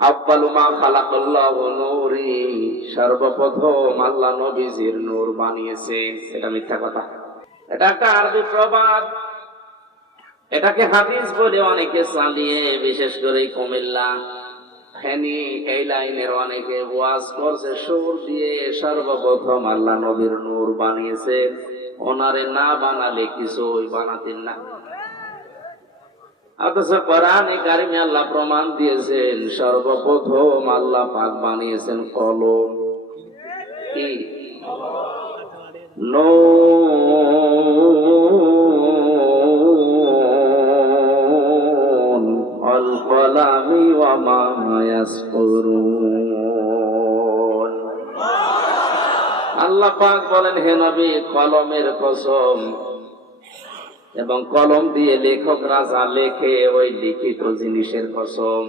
আব্বালু মা খালাকাল্লাহু নূরি, সর্বপ্রথম আল্লাহ নবীজির নূর বানিয়েছে। এটা মিথ্যা কথা, এটা একটা আরবি প্রবাদ। এটাকে হাদিস বলে অনেকে চালিয়ে, বিশেষ করে কুমিল্লা ফেনী এই লাইনের অনেকে ওয়াজ করছে সুর দিয়ে, সর্বপ্রথম আল্লাহ নবীর নূর বানিয়েছে, ওনারে না বানালে কিছুই বানাতেন না। অথচ কোরআনে কারিমে আল্লাহ প্রমাণ দিয়েছেন সর্বপ্রথম আল্লাহ পাক বানিয়েছেন কলম। কি? নুন ওয়াল কলামি ওয়া মা ইয়াসতুরুন। আল্লাহ পাক বলেন, হে নবী, কলমের কসম, এবং কলম দিয়ে লেখকরা যা লেখে ওই লিখিত জিনিসের কসম।